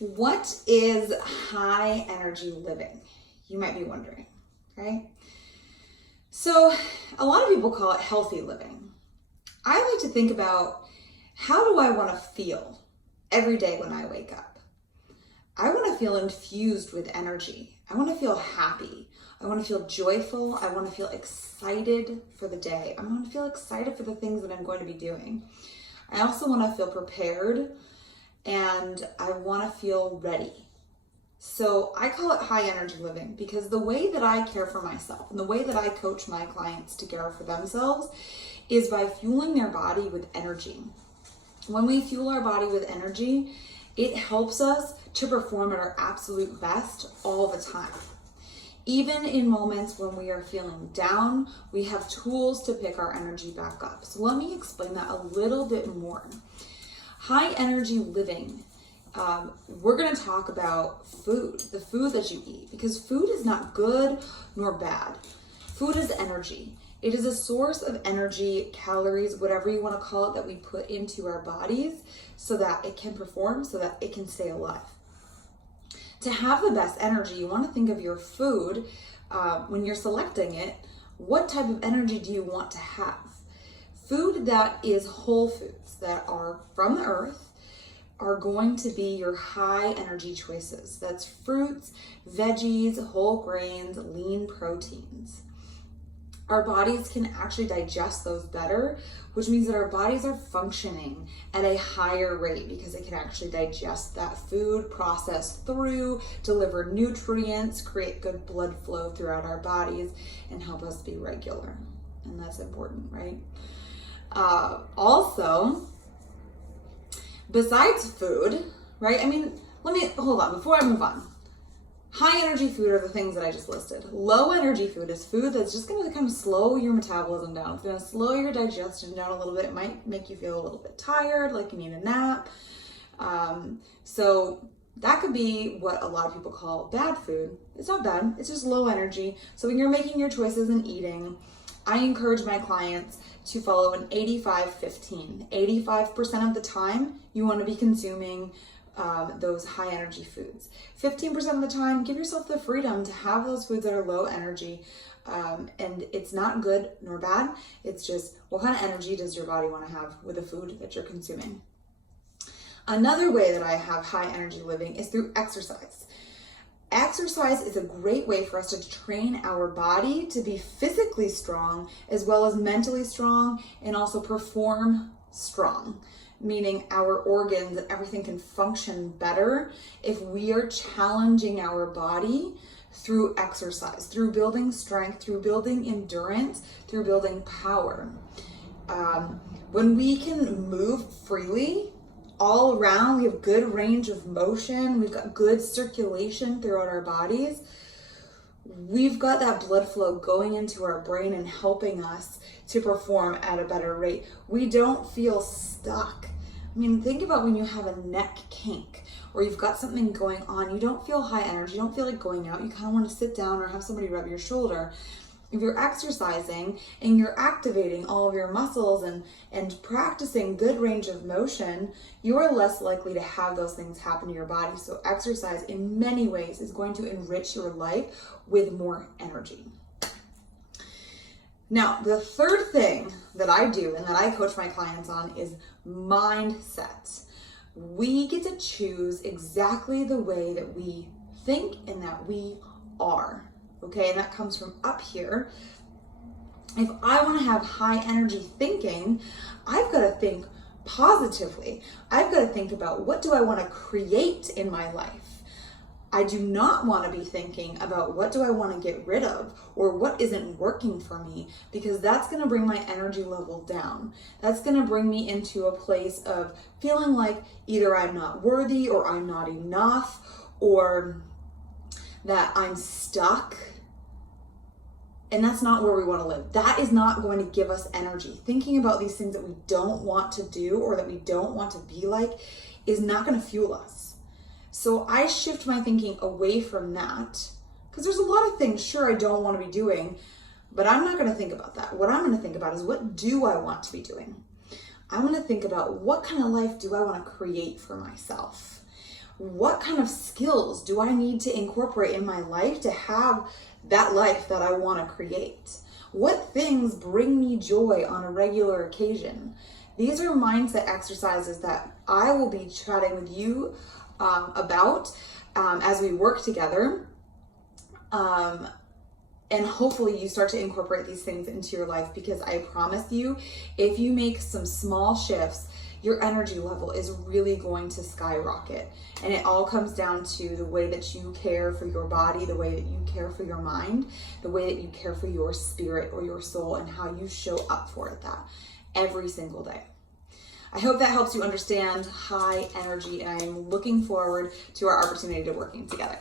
What is high energy living? You might be wondering, right? So a lot of people call it healthy living. I like to think about, how do I want to feel every day when I wake up? I want to feel infused with energy. I want to feel happy. I want to feel joyful. I want to feel excited for the day. I want to feel excited for the things that I'm going to be doing. I also want to feel prepared, and I want to feel ready. So I call it high energy living because the way that I care for myself and the way that I coach my clients to care for themselves is by fueling their body with energy. When we fuel our body with energy, it helps us to perform at our absolute best all the time. Even in moments when we are feeling down, we have tools to pick our energy back up. So let me explain that a little bit more. High energy living, we're going to talk about food, the food that you eat, because food is not good nor bad. Food is energy. It is a source of energy, calories, whatever you want to call it, that we put into our bodies so that it can perform, so that it can stay alive. To have the best energy, you want to think of your food when you're selecting it. What type of energy do you want to have? Food that is whole foods, that are from the earth, are going to be your high energy choices. That's fruits, veggies, whole grains, lean proteins. Our bodies can actually digest those better, which means that our bodies are functioning at a higher rate because it can actually digest that food, process through, deliver nutrients, create good blood flow throughout our bodies, and help us be regular. And that's important, right? Also, besides food, right? Let me hold on before I move on. High energy food are the things that I just listed. Low energy food is food that's just going to kind of slow your metabolism down. It's going to slow your digestion down a little bit. It might make you feel a little bit tired, like you need a nap. So that could be what a lot of people call bad food. It's not bad. It's just low energy. So when you're making your choices and eating, I encourage my clients to follow an 85-15. 85% of the time, you want to be consuming those high energy foods. 15% of the time, give yourself the freedom to have those foods that are low energy. And it's not good nor bad. It's just, what kind of energy does your body want to have with the food that you're consuming? Another way that I have high energy living is through exercise. Exercise is a great way for us to train our body to be physically strong as well as mentally strong, and also perform strong, meaning our organs and everything can function better if we are challenging our body through exercise, through building strength, through building endurance, through building power. When we can move freely all around, we have good range of motion, we've got good circulation throughout our bodies, we've got that blood flow going into our brain and helping us to perform at a better rate. We don't feel stuck. Think about when you have a neck kink or you've got something going on, you don't feel high energy, you don't feel like going out, you kind of want to sit down or have somebody rub your shoulder. If you're exercising and you're activating all of your muscles and practicing good range of motion, you are less likely to have those things happen to your body. So exercise in many ways is going to enrich your life with more energy. Now, the third thing that I do and that I coach my clients on is mindset. We get to choose exactly the way that we think and that we are. Okay, and that comes from up here. If I want to have high energy thinking, I've got to think positively. I've got to think about, what do I want to create in my life? I do not want to be thinking about, what do I want to get rid of or what isn't working for me, because that's going to bring my energy level down. That's going to bring me into a place of feeling like either I'm not worthy or I'm not enough, or that I'm stuck. And that's not where we want to live. That is not going to give us energy. Thinking about these things that we don't want to do or that we don't want to be like is not going to fuel us. So I shift my thinking away from that, because there's a lot of things, sure, I don't want to be doing, but I'm not going to think about that. What I'm going to think about is, what do I want to be doing? I want to think about, what kind of life do I want to create for myself? what kind of skills do I need to incorporate in my life to have that life that I want to create? What things bring me joy on a regular occasion? These are mindset exercises that I will be chatting with you about as we work together. And hopefully you start to incorporate these things into your life, because I promise you, if you make some small shifts, your energy level is really going to skyrocket. And it all comes down to the way that you care for your body, the way that you care for your mind, the way that you care for your spirit or your soul, and how you show up for it that every single day. I hope that helps you understand high energy, and I'm looking forward to our opportunity to working together.